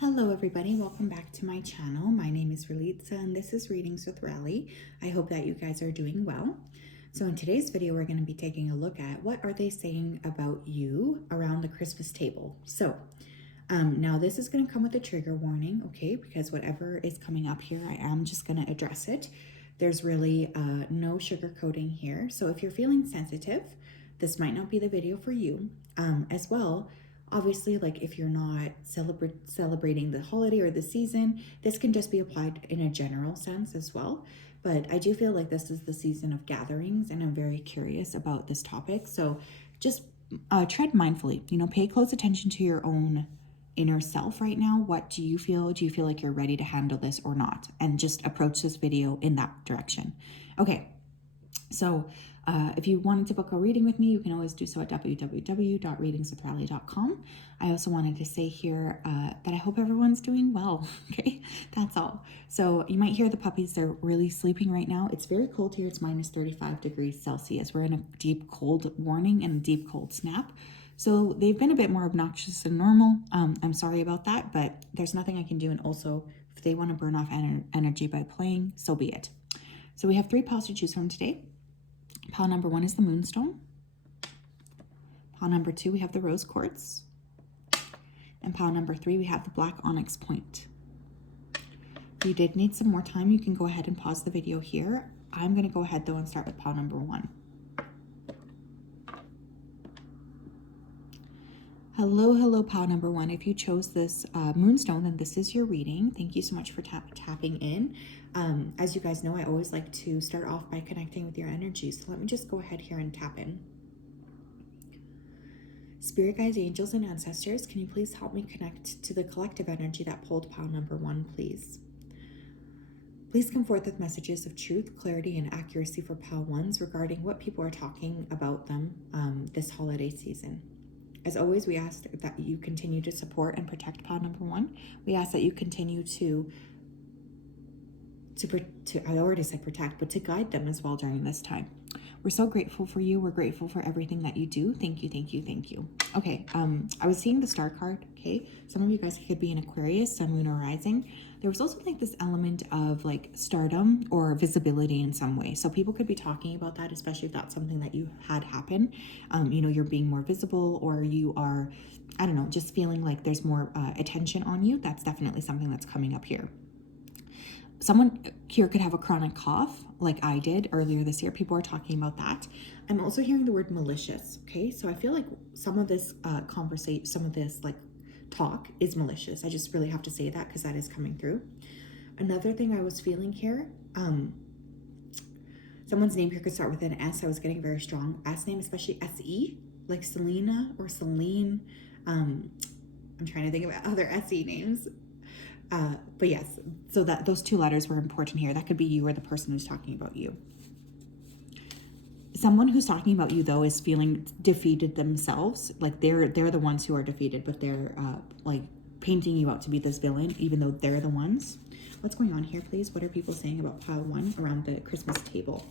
Hello everybody, welcome back to my channel. My name is Ralitza and this is Readings with Rally. I hope that you guys are doing well. So in today's video, we're going to be taking a look at what are they saying about you around the Christmas table. So now this is going to come with a trigger warning, okay, because whatever is coming up here, I am just going to address it. There's really no sugarcoating here. So if you're feeling sensitive, this might not be the video for you. As well, obviously, like if you're not celebrating the holiday or the season, this can just be applied in a general sense as well. But I do feel like this is the season of gatherings and I'm very curious about this topic. So just tread mindfully, pay close attention to your own inner self right now. What do you feel? Do you feel like you're ready to handle this or not? And just approach this video in that direction. Okay. So if you wanted to book a reading with me, you can always do so at www.readingswithrally.com. I also wanted to say here that I hope everyone's doing well. Okay, that's all. So you might hear the puppies. They're really sleeping right now. It's very cold here. It's minus 35 degrees Celsius. We're in a deep cold warning and a deep cold snap. So they've been a bit more obnoxious than normal. I'm sorry about that, but there's nothing I can do. And also, if they want to burn off energy by playing, so be it. So we have 3 piles to choose from today. Pile number 1 is the Moonstone. Pile number 2, we have the Rose Quartz. And pile number 3, we have the Black Onyx Point. If you did need some more time, you can go ahead and pause the video here. I'm going to go ahead, though, and start with pile number 1. Hello, pile number 1. If you chose this Moonstone, then this is your reading. Thank you so much for tapping in. As you guys know, I always like to start off by connecting with your energy. So let me just go ahead here and tap in. Spirit guides, angels, and ancestors, can you please help me connect to the collective energy that pulled pile number 1, please? Please come forth with messages of truth, clarity, and accuracy for pile 1s regarding what people are talking about them this holiday season. As always, we ask that you continue to support and protect pile number 1. We ask that you continue to I already said protect, but to guide them as well during this time. We're so grateful for you. We're grateful for everything that you do. Thank you, thank you, thank you. Okay, I was seeing the star card, okay? Some of you guys could be in Aquarius, Sun, Moon, or Rising. There was also like this element of like stardom or visibility in some way. So people could be talking about that, especially if that's something that you had happen. You're being more visible, or you are, I don't know, just feeling like there's more attention on you. That's definitely something that's coming up here. Someone here could have a chronic cough like I did earlier this year. People are talking about that. I'm also hearing the word malicious, okay? So I feel like some of this conversation, some of this like talk is malicious. I just really have to say that because that is coming through. Another thing I was feeling here, someone's name here could start with an S. I was getting very strong S name, especially S-E, like Selena or Celine. I'm trying to think of other S-E names. But yes, so that those 2 letters were important here. That could be you or the person who's talking about you. Someone who's talking about you, though, is feeling defeated themselves. Like they're the ones who are defeated, but they're like painting you out to be this villain, even though they're the ones. What's going on here, please? What are people saying about pile 1 around the Christmas table?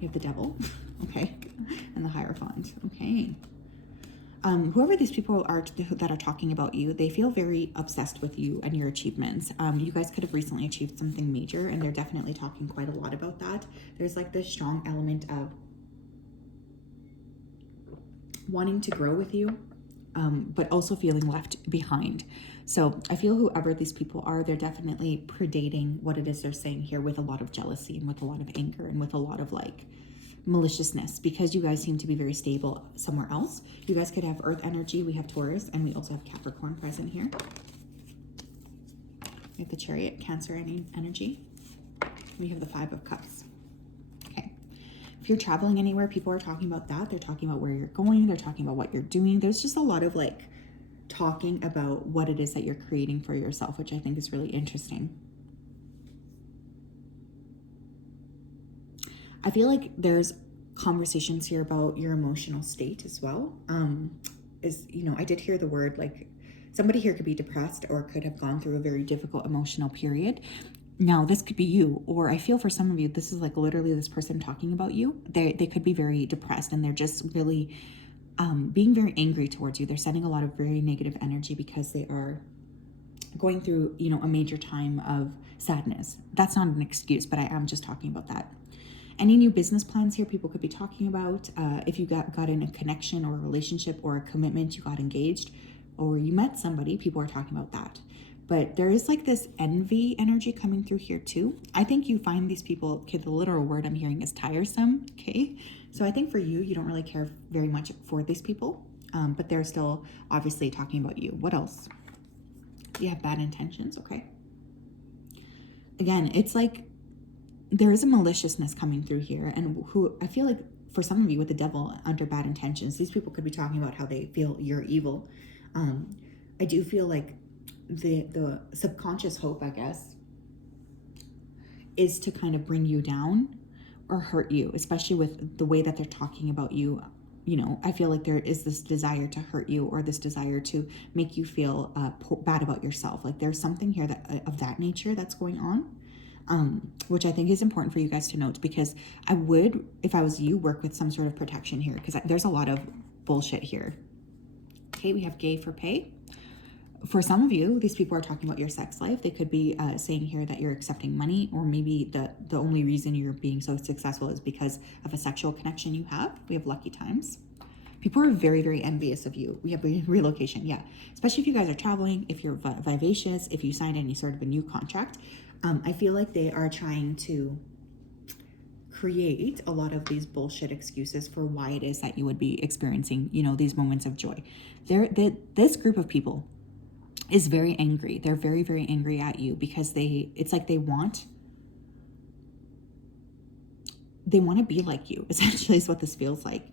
You have the Devil, okay, and the Hierophant, okay. Whoever these people are that are talking about you, they feel very obsessed with you and your achievements. You guys could have recently achieved something major, and they're definitely talking quite a lot about that. There's like this strong element of wanting to grow with you, but also feeling left behind. So I feel whoever these people are, they're definitely predating what it is they're saying here with a lot of jealousy and with a lot of anger and with a lot of like maliciousness, because you guys seem to be very stable somewhere else. You guys could have Earth energy. We have Taurus, and we also have Capricorn present here. We have the Chariot, Cancer energy. We have the 5 of Cups. Okay. If you're traveling anywhere, people are talking about that. They're talking about where you're going. They're talking about what you're doing. There's just a lot of like talking about what it is that you're creating for yourself, which I think is really interesting. I feel like there's conversations here about your emotional state as well. I did hear the word like somebody here could be depressed or could have gone through a very difficult emotional period. Now, this could be you, or I feel for some of you, this is like literally this person talking about you. They could be very depressed and they're just really being very angry towards you. They're sending a lot of very negative energy because they are going through, you know, a major time of sadness. That's not an excuse, but I am just talking about that. Any new business plans here people could be talking about. If you got in a connection or a relationship or a commitment, you got engaged or you met somebody, people are talking about that. But there is like this envy energy coming through here too. I think you find these people, okay, the literal word I'm hearing is tiresome, okay? So I think for you, you don't really care very much for these people, but they're still obviously talking about you. What else? You have bad intentions, okay? Again, it's like there is a maliciousness coming through here, and who I feel like for some of you with the devil under bad intentions, these people could be talking about how they feel you're evil. I do feel like the subconscious hope, I guess, is to kind of bring you down or hurt you, especially with the way that they're talking about you. You know, I feel like there is this desire to hurt you or this desire to make you feel bad about yourself. Like there's something here that of that nature that's going on, which I think is important for you guys to note, because I would, if I was you, work with some sort of protection here, because there's a lot of bullshit here. Okay, we have gay for pay. For some of you, these people are talking about your sex life. They could be saying here that you're accepting money, or maybe the only reason you're being so successful is because of a sexual connection you have. We have lucky times. People are very, very envious of you. We have relocation, yeah. Especially if you guys are traveling, if you're vivacious, if you signed any sort of a new contract. I feel like they are trying to create a lot of these bullshit excuses for why it is that you would be experiencing, you know, these moments of joy. This group of people is very angry. They're very, very angry at you because it's like they want to be like you, essentially is what this feels like.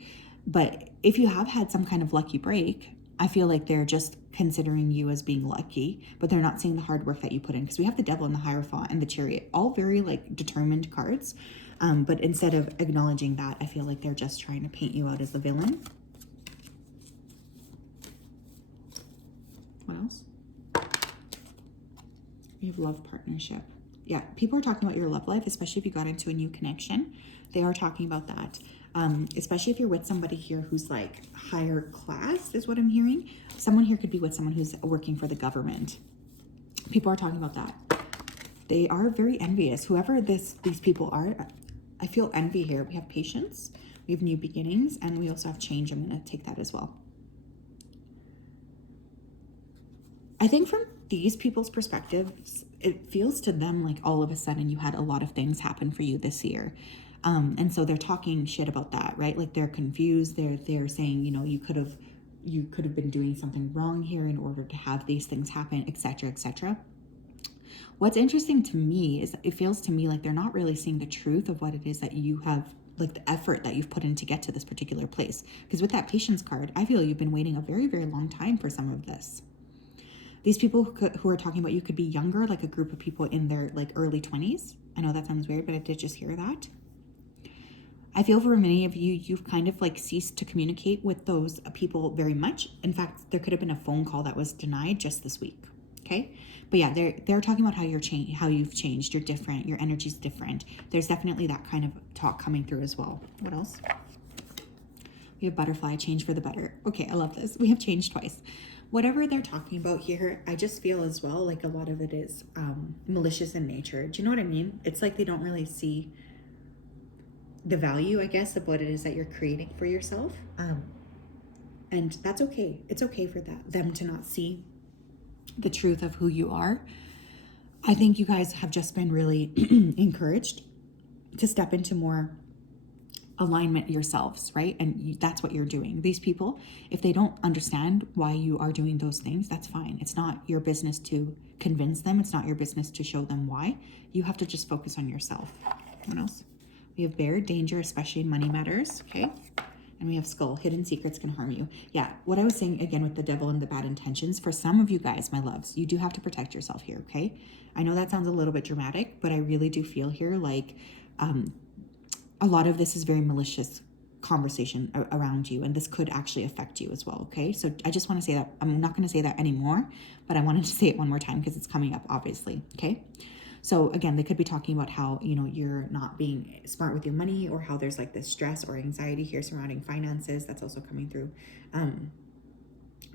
But if you have had some kind of lucky break, I feel like they're just considering you as being lucky, but they're not seeing the hard work that you put in, because we have the devil and the Hierophant and the Chariot, all very like determined cards. But instead of acknowledging that, I feel like they're just trying to paint you out as the villain. What else? We have love partnership. Yeah, people are talking about your love life, especially if you got into a new connection. They are talking about that. Especially if you're with somebody here who's like higher class, is what I'm hearing. Someone here could be with someone who's working for the government. People are talking about that. They are very envious. Whoever these people are, I feel envy here. We have patience, we have new beginnings, and we also have change. I'm going to take that as well. I think from these people's perspectives, it feels to them like all of a sudden you had a lot of things happen for you this year. And so they're talking shit about that, right? Like they're confused. They're saying, you know, you could have been doing something wrong here in order to have these things happen, etc., etc. What's interesting to me is it feels to me like they're not really seeing the truth of what it is that you have, like the effort that you've put in to get to this particular place. Because with that patience card, I feel you've been waiting a very, very long time for some of this. These people who are talking about you could be younger, like a group of people in their like early 20s. I know that sounds weird, but I did just hear that. I feel for many of you, you've kind of like ceased to communicate with those people very much. In fact, there could have been a phone call that was denied just this week. Okay. But yeah, they're talking about how you've changed. You're different. Your energy's different. There's definitely that kind of talk coming through as well. What else? We have butterfly, change for the better. Okay, I love this. We have changed twice. Whatever they're talking about here, I just feel as well like a lot of it is malicious in nature. Do you know what I mean? It's like they don't really see the value, I guess, of what it is that you're creating for yourself. And that's okay. It's okay for them to not see the truth of who you are. I think you guys have just been really encouraged to step into more alignment yourselves, right? And that's what you're doing. These people, if they don't understand why you are doing those things, that's fine. It's not your business to convince them. It's not your business to show them why. You have to just focus on yourself. What else? We have bear, danger, especially in money matters, okay? And we have skull, hidden secrets can harm you. Yeah, what I was saying again with the devil and the bad intentions, for some of you guys, my loves, you do have to protect yourself here, okay? I know that sounds a little bit dramatic, but I really do feel here like a lot of this is very malicious conversation around you, and this could actually affect you as well, okay? So I just want to say that. I'm not going to say that anymore, but I wanted to say it one more time because it's coming up, obviously, okay? So again, they could be talking about how, you know, you're not being smart with your money, or how there's like this stress or anxiety here surrounding finances. That's also coming through.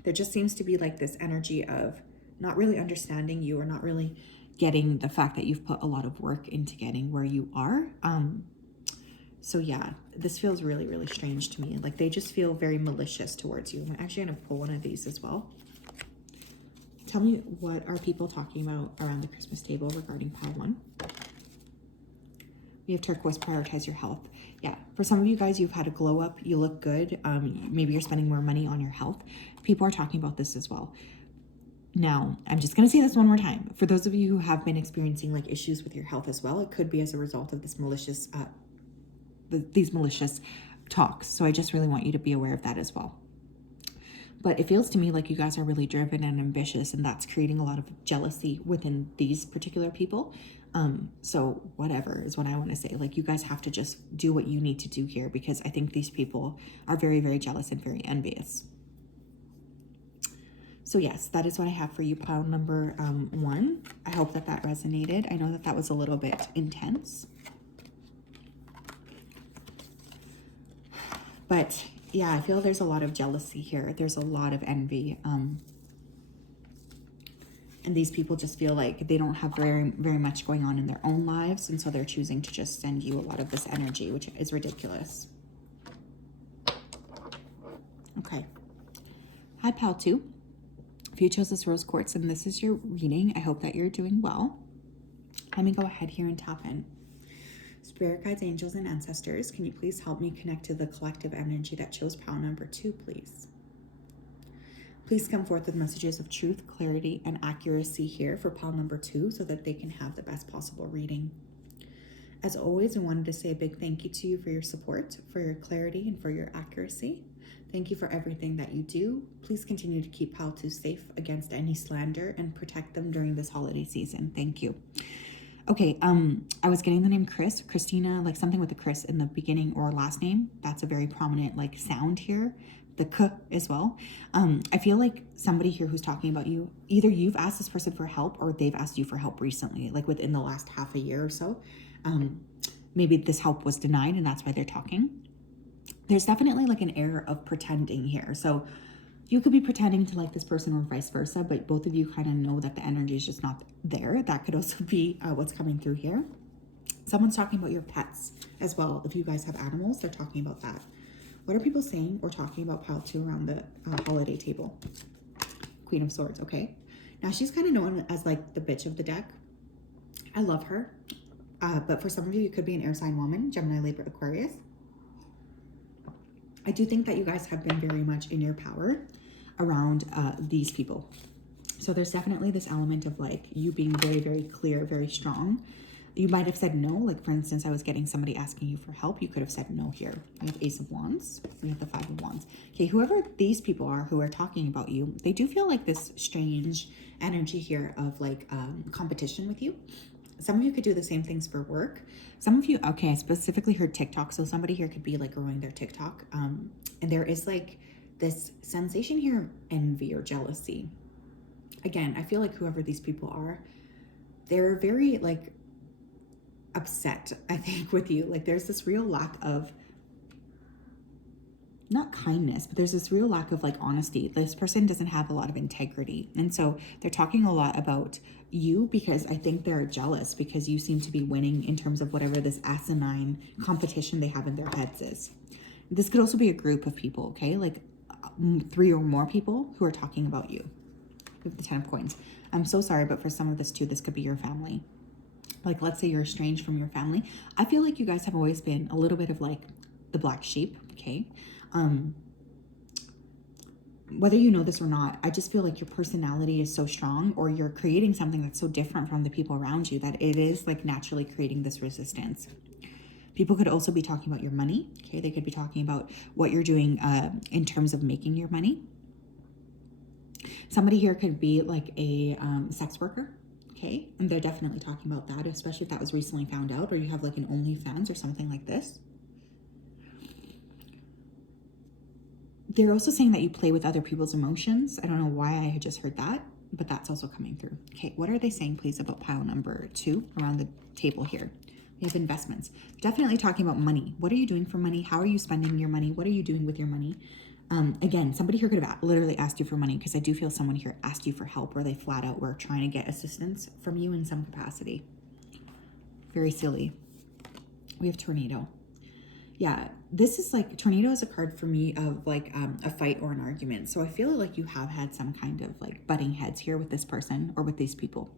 There just seems to be like this energy of not really understanding you or not really getting the fact that you've put a lot of work into getting where you are. So yeah, this feels really, really strange to me. Like they just feel very malicious towards you. I'm actually going to pull one of these as well. Tell me, what are people talking about around the Christmas table regarding pile 1? We have turquoise, prioritize your health. Yeah, for some of you guys, you've had a glow up. You look good. Maybe you're spending more money on your health. People are talking about this as well. Now, I'm just going to say this one more time. For those of you who have been experiencing like issues with your health as well, it could be as a result of this malicious, these malicious talks. So I just really want you to be aware of that as well. But it feels to me like you guys are really driven and ambitious, and that's creating a lot of jealousy within these particular people. So whatever is what I want to say. Like you guys have to just do what you need to do here, because I think these people are very, very jealous and very envious. So yes, that is what I have for you, pile number 1. I hope that that resonated. I know that that was a little bit intense. But yeah, I feel there's a lot of jealousy here. There's a lot of envy. And these people just feel like they don't have very, very much going on in their own lives. And so they're choosing to just send you a lot of this energy, which is ridiculous. Okay. Hi, pile 2. If you chose this rose quartz and this is your reading, I hope that you're doing well. Let me go ahead here and tap in. Spirit guides, angels, and ancestors, can you please help me connect to the collective energy that chose pile number 2, please? Please come forth with messages of truth, clarity, and accuracy here for pile number 2 so that they can have the best possible reading. As always, I wanted to say a big thank you to you for your support, for your clarity, and for your accuracy. Thank you for everything that you do. Please continue to keep pile 2 safe against any slander and protect them during this holiday season. Thank you. Okay, I was getting the name Chris, Christina, like something with a Chris in the beginning or last name. That's a very prominent like sound here. The K as well. I feel like somebody here who's talking about you, either you've asked this person for help or they've asked you for help recently, like within the last half a year or so. Maybe this help was denied and that's why they're talking. There's definitely like an air of pretending here. So you could be pretending to like this person or vice versa, but both of you kind of know that the energy is just not there. That could also be what's coming through here. Someone's talking about your pets as well. If you guys have animals, they're talking about that. What are people saying or talking about pile 2 around the holiday table? Queen of Swords, okay. Now she's kind of known as like the bitch of the deck. I love her. But for some of you, you could be an air sign woman, Gemini, Libra, Aquarius. I do think that you guys have been very much in your power around these people. So there's definitely this element of like you being very, very clear, very strong. You might have said no. Like for instance, I was getting somebody asking you for help. You could have said no here. We have Ace of Wands. We have the 5 of Wands. Okay, whoever these people are who are talking about you, they do feel like this strange energy here of like competition with you. Some of you could do the same things for work. Some of you, okay, I specifically heard TikTok. So somebody here could be like growing their TikTok. And there is like this sensation here of envy or jealousy. Again, I feel like whoever these people are, they're very like upset, I think, with you. Like there's this real lack of, not kindness, but there's this real lack of like honesty. This person doesn't have a lot of integrity. And so they're talking a lot about you because I think they're jealous because you seem to be winning in terms of whatever this asinine competition they have in their heads is. This could also be a group of people, okay? Like 3 or more people who are talking about you. We have the 10 of coins. I'm so sorry, but for some of this too, this could be your family. Like let's say you're estranged from your family. I feel like you guys have always been a little bit of like the black sheep, okay? Whether you know this or not, I just feel like your personality is so strong, or you're creating something that's so different from the people around you that it is like naturally creating this resistance. People could also be talking about your money. Okay, they could be talking about what you're doing in terms of making your money. Somebody here could be like a sex worker. Okay, and they're definitely talking about that, especially if that was recently found out, or you have like an OnlyFans or something like this. They're also saying that you play with other people's emotions. I don't know why I had just heard that, but that's also coming through. Okay, what are they saying, please, about pile number 2 around the table here? We have investments. Definitely talking about money. What are you doing for money? How are you spending your money? What are you doing with your money? Again, somebody here could have literally asked you for money, because I do feel someone here asked you for help, or they flat out were trying to get assistance from you in some capacity. Very silly. We have tornado. Yeah, this is like, tornado is a card for me of like a fight or an argument. So I feel like you have had some kind of like butting heads here with this person or with these people.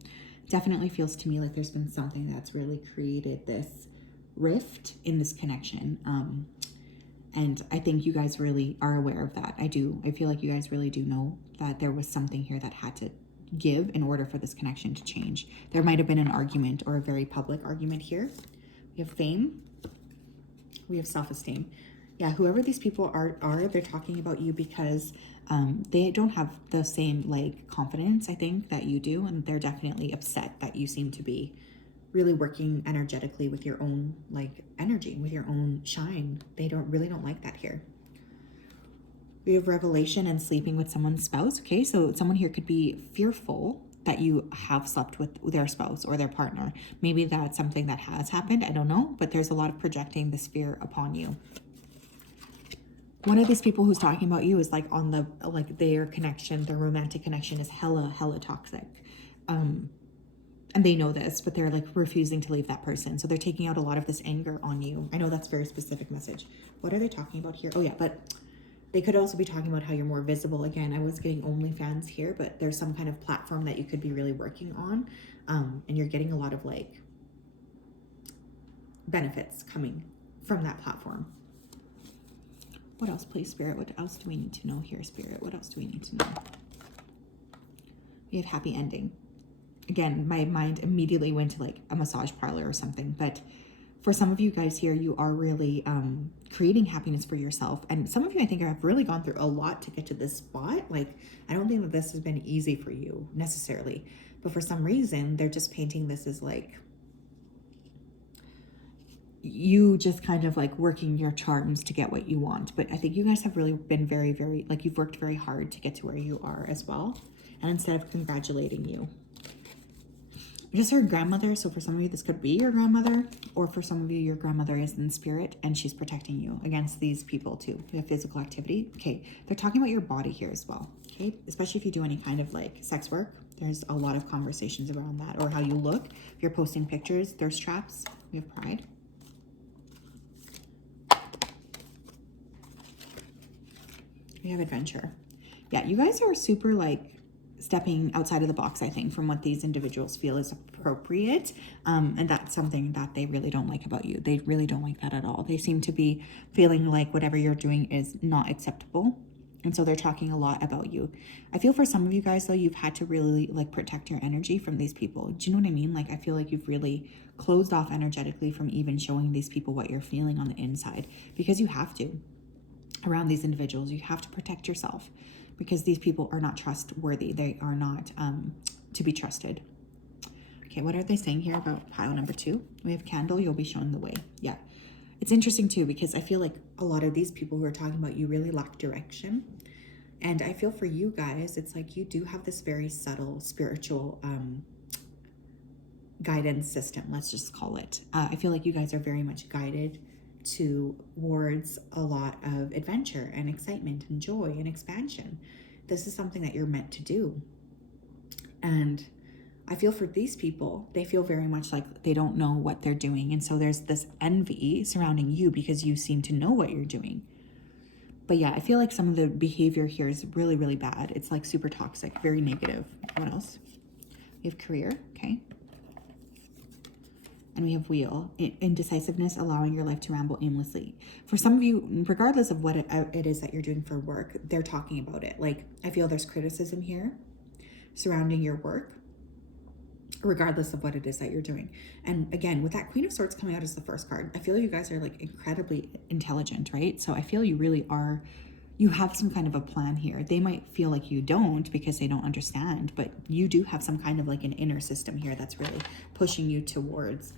Definitely feels to me like there's been something that's really created this rift in this connection. And I think you guys really are aware of that. I feel like you guys really do know that there was something here that had to give in order for this connection to change. There might have been an argument, or a very public argument here. We have fame. We have self-esteem. Yeah, whoever these people are, they're talking about you because they don't have the same like confidence, I think, that you do. And they're definitely upset that you seem to be really working energetically with your own like energy, with your own shine. They really don't like that here. We have revelation and sleeping with someone's spouse. Okay, so someone here could be fearful that you have slept with their spouse or their partner. Maybe that's something that has happened. I don't know, but there's a lot of projecting this fear upon you. One of these people who's talking about you is like on the, like their connection, their romantic connection is hella toxic. And they know this, but they're like refusing to leave that person. So they're taking out a lot of this anger on you. I know that's a very specific message. What are they talking about here? Oh yeah, but they could also be talking about how you're more visible. Again, I was getting OnlyFans here, but there's some kind of platform that you could be really working on. And you're getting a lot of like benefits coming from that platform. What else, please, Spirit? What else do we need to know here, Spirit? What else do we need to know? We have happy ending. Again, my mind immediately went to like a massage parlor or something, but for some of you guys here, you are really creating happiness for yourself. And some of you, I think, have really gone through a lot to get to this spot. Like, I don't think that this has been easy for you necessarily, but for some reason, they're just painting this as like you just kind of like working your charms to get what you want. But I think you guys have really been very, like you've worked very hard to get to where you are as well. And instead of congratulating you, I just heard grandmother. So for some of you, this could be your grandmother, or for some of you, your grandmother is in spirit and she's protecting you against these people too. We have physical activity. Okay. They're talking about your body here as well. Okay. Especially if you do any kind of like sex work, there's a lot of conversations around that, or how you look. If you're posting pictures, thirst traps. We have pride. We have adventure. Yeah. You guys are super like stepping outside of the box, I think, from what these individuals feel is appropriate. And that's something that they really don't like about you. They really don't like that at all. They seem to be feeling like whatever you're doing is not acceptable. And so they're talking a lot about you. I feel for some of you guys, though, you've had to really like protect your energy from these people. Do you know what I mean? Like, I feel like you've really closed off energetically from even showing these people what you're feeling on the inside, because you have to. Around these individuals, you have to protect yourself, because these people are not trustworthy. They are not to be trusted. Okay, what are they saying here about pile number 2? We have candle, you'll be shown the way. Yeah, it's interesting too, because I feel like a lot of these people who are talking about you really lack direction. And I feel for you guys, it's like you do have this very subtle spiritual guidance system, let's just call it. I feel like you guys are very much guided towards a lot of adventure and excitement and joy and expansion. This is something that you're meant to do. And I feel for these people, they feel very much like they don't know what they're doing. And so there's this envy surrounding you because you seem to know what you're doing. But yeah, I feel like some of the behavior here is really, really bad. It's like super toxic, very negative. What else? We have career, okay. And we have wheel, indecisiveness, allowing your life to ramble aimlessly. For some of you, regardless of what it is that you're doing for work, they're talking about it. Like, I feel there's criticism here surrounding your work, regardless of what it is that you're doing. And again, with that Queen of Swords coming out as the first card, I feel you guys are like incredibly intelligent, right? So I feel you really are, you have some kind of a plan here. They might feel like you don't because they don't understand, but you do have some kind of like an inner system here that's really pushing you towards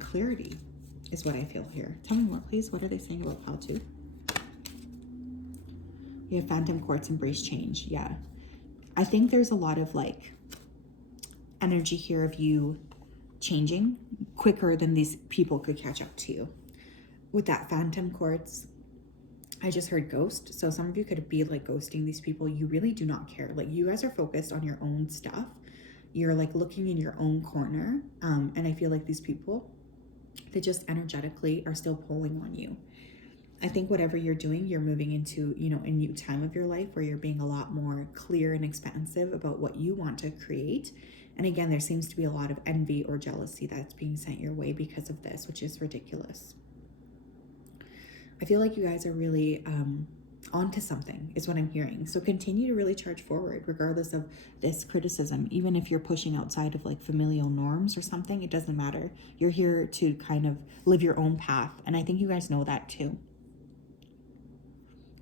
clarity, is what I feel here. Tell me more, please. What are they saying about pile 2? We have phantom quartz, embrace change. Yeah. I think there's a lot of like energy here of you changing quicker than these people could catch up to you. With that phantom quartz, I just heard ghost. So some of you could be like ghosting these people. You really do not care. Like you guys are focused on your own stuff. You're like looking in your own corner. And I feel like these people, they just energetically are still pulling on you. I think whatever you're doing, you're moving into, you know, a new time of your life where you're being a lot more clear and expansive about what you want to create. And again, there seems to be a lot of envy or jealousy that's being sent your way because of this, which is ridiculous. I feel like you guys are really onto something is what I'm hearing. So continue to really charge forward regardless of this criticism. Even if you're pushing outside of like familial norms or something, it doesn't matter. You're here to kind of live your own path. And I think you guys know that too.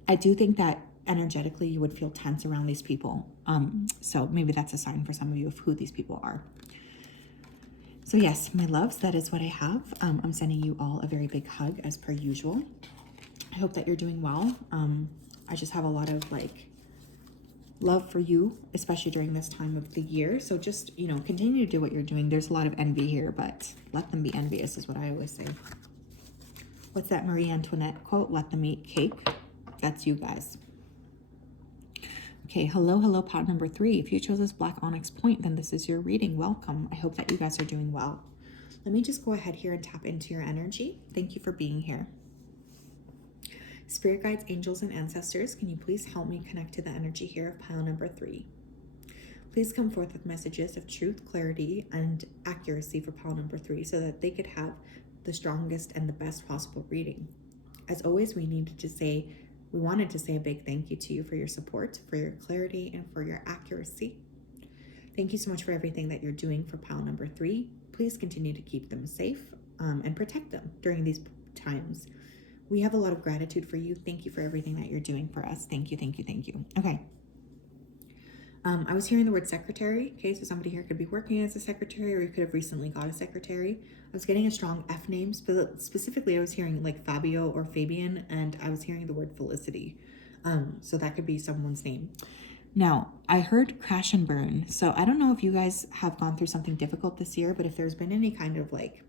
I do think that energetically you would feel tense around these people. So maybe that's a sign for some of you of who these people are. So yes, my loves, that is what I have. I'm sending you all a very big hug as per usual. I hope that you're doing well. I just have a lot of like love for you, especially during this time of the year. So just, you know, continue to do what you're doing. There's a lot of envy here, but let them be envious is what I always say. What's that Marie Antoinette quote? Let them eat cake. That's you guys. Okay, hello, pot number 3. If you chose this Black Onyx point, then this is your reading. Welcome. I hope that you guys are doing well. Let me just go ahead here and tap into your energy. Thank you for being here. Spirit guides, angels, and ancestors, can you please help me connect to the energy here of pile number 3? Please come forth with messages of truth, clarity, and accuracy for pile number 3 so that they could have the strongest and the best possible reading. As always, we wanted to say a big thank you to you for your support, for your clarity, and for your accuracy. Thank you so much for everything that you're doing for pile number 3. Please continue to keep them safe and protect them during these times. We have a lot of gratitude for you. Thank you for everything that you're doing for us. Thank you, thank you, thank you. Okay. I was hearing the word secretary. Okay, so somebody here could be working as a secretary, or you could have recently got a secretary. I was getting a strong F name. Specifically, I was hearing like Fabio or Fabian, and I was hearing the word Felicity. So that could be someone's name. Now, I heard crash and burn. So I don't know if you guys have gone through something difficult this year, but if there's been any kind of like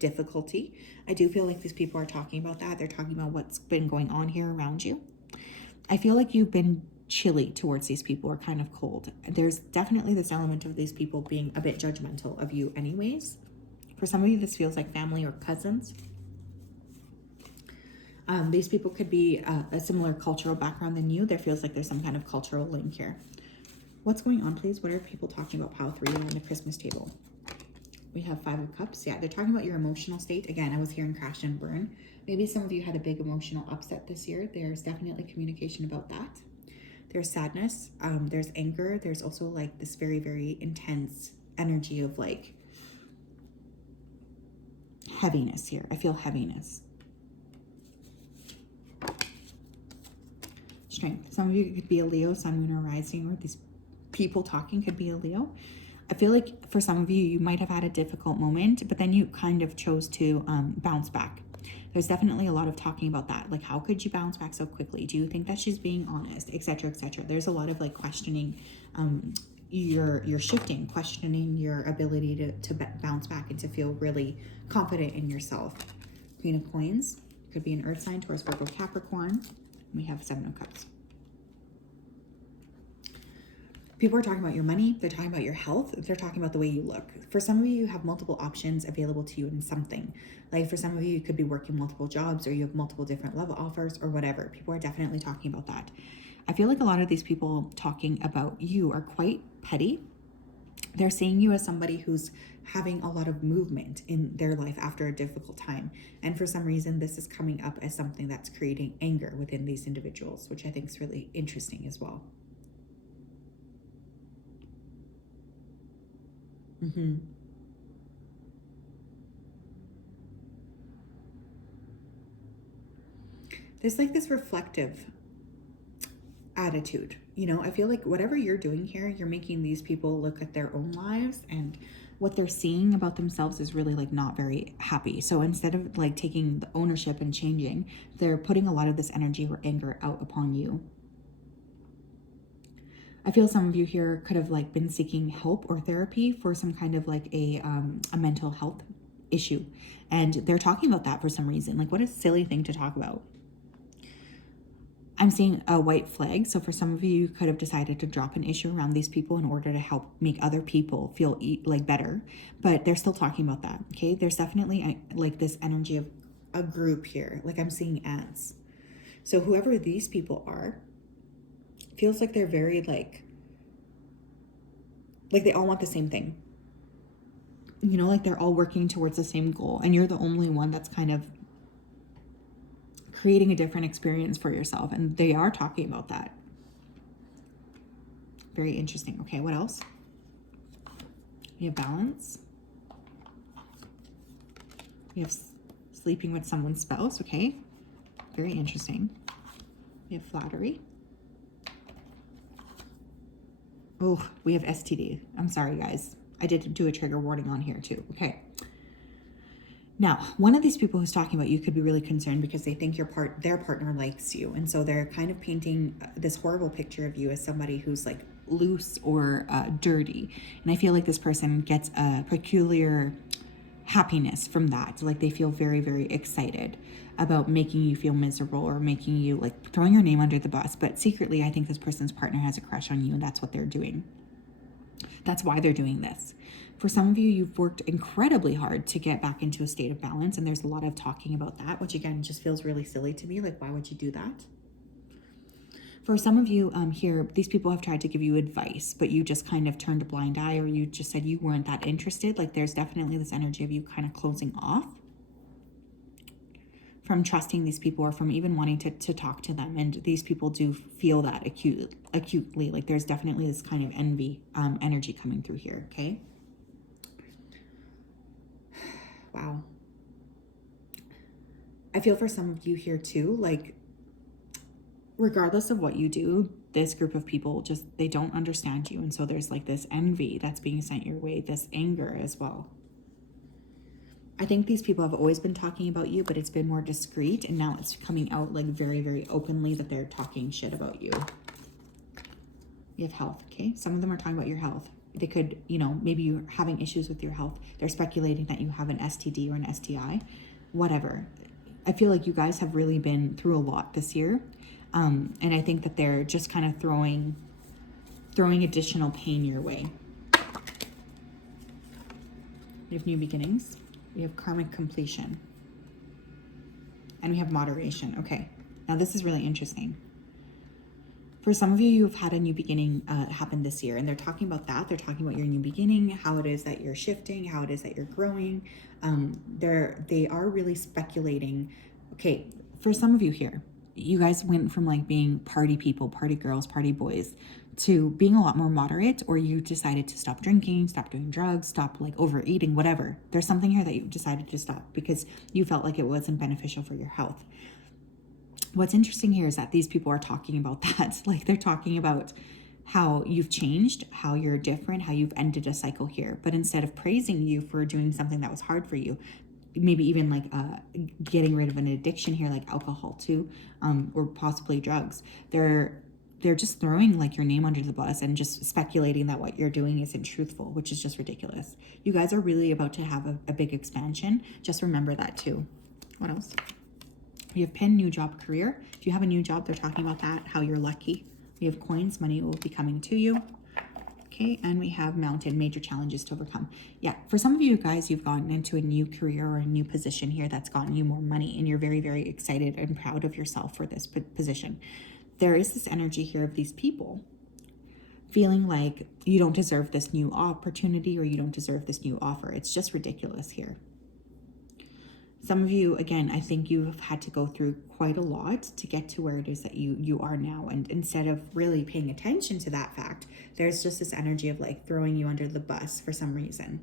difficulty, I do feel like these people are talking about that. They're talking about what's been going on here around you. I feel like you've been chilly towards these people, or kind of cold. There's definitely this element of these people being a bit judgmental of you anyways. For some of you, this feels like family or cousins. These people could be a similar cultural background than you. There feels like there's some kind of cultural link here. What's going on, please? What are people talking about pile 3 on the Christmas table? We have 5 of Cups. Yeah, they're talking about your emotional state. Again, I was hearing crash and burn. Maybe some of you had a big emotional upset this year. There's definitely communication about that. There's sadness. There's anger. There's also like this very, very intense energy of like heaviness here. I feel heaviness. Strength. Some of you could be a Leo, Sun, Moon, or Rising, or these people talking could be a Leo. I feel like for some of you, you might have had a difficult moment, but then you kind of chose to bounce back. There's definitely a lot of talking about that. Like, how could you bounce back so quickly? Do you think that she's being honest, etc., etc.? There's a lot of like questioning your shifting, questioning your ability to bounce back and to feel really confident in yourself. Queen of Coins could be an Earth sign, Taurus, Virgo, Capricorn. We have 7 of Cups. People are talking about your money. They're talking about your health. They're talking about the way you look. For some of you, you have multiple options available to you in something. Like for some of you, you could be working multiple jobs, or you have multiple different love offers, or whatever. People are definitely talking about that. I feel like a lot of these people talking about you are quite petty. They're seeing you as somebody who's having a lot of movement in their life after a difficult time. And for some reason, this is coming up as something that's creating anger within these individuals, which I think is really interesting as well. There's like this reflective attitude. You know, I feel like whatever you're doing here, you're making these people look at their own lives, and what they're seeing about themselves is really like not very happy. So instead of like taking the ownership and changing, they're putting a lot of this energy or anger out upon you. I feel some of you here could have like been seeking help or therapy for some kind of like a mental health issue. And they're talking about that for some reason. Like, what a silly thing to talk about. I'm seeing a white flag. So for some of you, you could have decided to drop an issue around these people in order to help make other people feel like better, but they're still talking about that. Okay. There's definitely like this energy of a group here. Like I'm seeing ants. So whoever these people are feels like they're very like they all want the same thing. You know, like they're all working towards the same goal, and you're the only one that's kind of creating a different experience for yourself, and they are talking about that. Very interesting. Okay, what else? We have balance. We have sleeping with someone's spouse. Okay, very interesting. We have flattery. Oh, we have STD. I'm sorry, guys. I did do a trigger warning on here too. Okay. Now, one of these people who's talking about you could be really concerned because they think their partner likes you. And so they're kind of painting this horrible picture of you as somebody who's like loose or dirty. And I feel like this person gets a peculiar happiness from that. Like they feel very, very excited about making you feel miserable or making you like throwing your name under the bus. But secretly, I think this person's partner has a crush on you, and that's what they're doing. That's why they're doing this. For some of you, you've worked incredibly hard to get back into a state of balance, and there's a lot of talking about that, which again just feels really silly to me. Like, why would you do that? For some of you here, these people have tried to give you advice, but you just kind of turned a blind eye, or you just said you weren't that interested. Like there's definitely this energy of you kind of closing off from trusting these people or from even wanting to talk to them. And these people do feel that acutely. Like there's definitely this kind of envy energy coming through here, okay? Wow. I feel for some of you here too, like regardless of what you do, this group of people just, they don't understand you. And so there's like this envy that's being sent your way, this anger as well. I think these people have always been talking about you, but it's been more discreet. And now it's coming out like very, very openly that they're talking shit about you. You have health, okay? Some of them are talking about your health. They could, you know, maybe you're having issues with your health. They're speculating that you have an STD or an STI, whatever. I feel like you guys have really been through a lot this year. And I think that they're just kind of throwing additional pain your way. We have new beginnings. We have karmic completion. And we have moderation. Okay. Now this is really interesting. For some of you, you've had a new beginning happen this year, and they're talking about that. They're talking about your new beginning, how it is that you're shifting, how it is that you're growing. They are really speculating. Okay, for some of you here, you guys went from like being party people, party girls, party boys, to being a lot more moderate, or you decided to stop drinking, stop doing drugs, stop like overeating, whatever. There's something here that you decided to stop because you felt like it wasn't beneficial for your health. What's interesting here is that these people are talking about that. Like they're talking about how you've changed, how you're different, how you've ended a cycle here. But instead of praising you for doing something that was hard for you, maybe even like getting rid of an addiction here, like alcohol too, or possibly drugs, they're just throwing like your name under the bus and just speculating that what you're doing isn't truthful, which is just ridiculous. You guys are really about to have a big expansion. Just remember that too. What else? We have pin, new job, career. If you have a new job, they're talking about that, how you're lucky. We have coins, money will be coming to you. Okay, and we have mountain, major challenges to overcome. Yeah, for some of you guys, you've gotten into a new career or a new position here that's gotten you more money, and you're very, very excited and proud of yourself for this position. There is this energy here of these people feeling like you don't deserve this new opportunity or you don't deserve this new offer. It's just ridiculous here. Some of you, again, I think you've had to go through quite a lot to get to where it is that you are now. And instead of really paying attention to that fact, there's just this energy of like throwing you under the bus for some reason.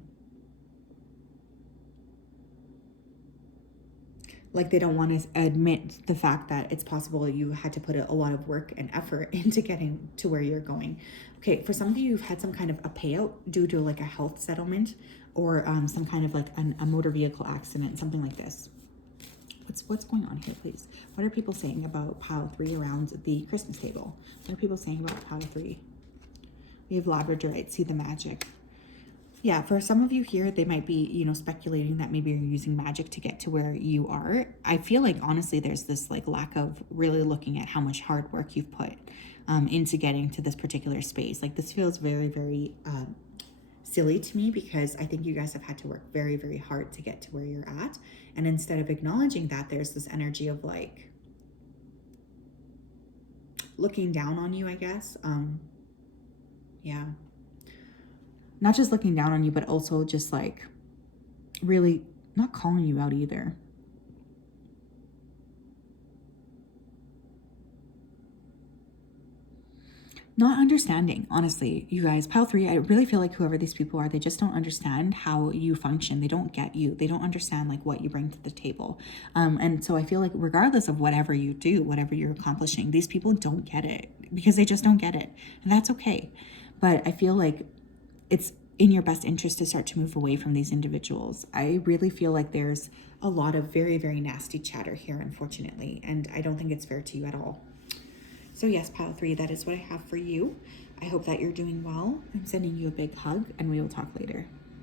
Like they don't want to admit the fact that it's possible you had to put a lot of work and effort into getting to where you're going. Okay, for some of you, you've had some kind of a payout due to like a health settlement or some kind of like a motor vehicle accident, something like this. What's going on here, please? What are people saying about pile 3 around the Christmas table? What are people saying about pile 3? We have labradorite, see the magic. Yeah, for some of you here, they might be, you know, speculating that maybe you're using magic to get to where you are. I feel like honestly, there's this like lack of really looking at how much hard work you've put into getting to this particular space. Like this feels very, very silly to me because I think you guys have had to work very, very hard to get to where you're at. And instead of acknowledging that, there's this energy of like looking down on you, I guess. Yeah. Not just looking down on you, but also just like really not calling you out either. Not understanding, honestly, you guys. Pile 3, I really feel like whoever these people are, they just don't understand how you function. They don't get you. They don't understand like what you bring to the table. And so I feel like regardless of whatever you do, whatever you're accomplishing, these people don't get it because they just don't get it. And that's okay. But I feel like it's in your best interest to start to move away from these individuals. I really feel like there's a lot of very, very nasty chatter here, unfortunately, and I don't think it's fair to you at all. So yes, pile 3, that is what I have for you. I hope that you're doing well. I'm sending you a big hug, and we will talk later.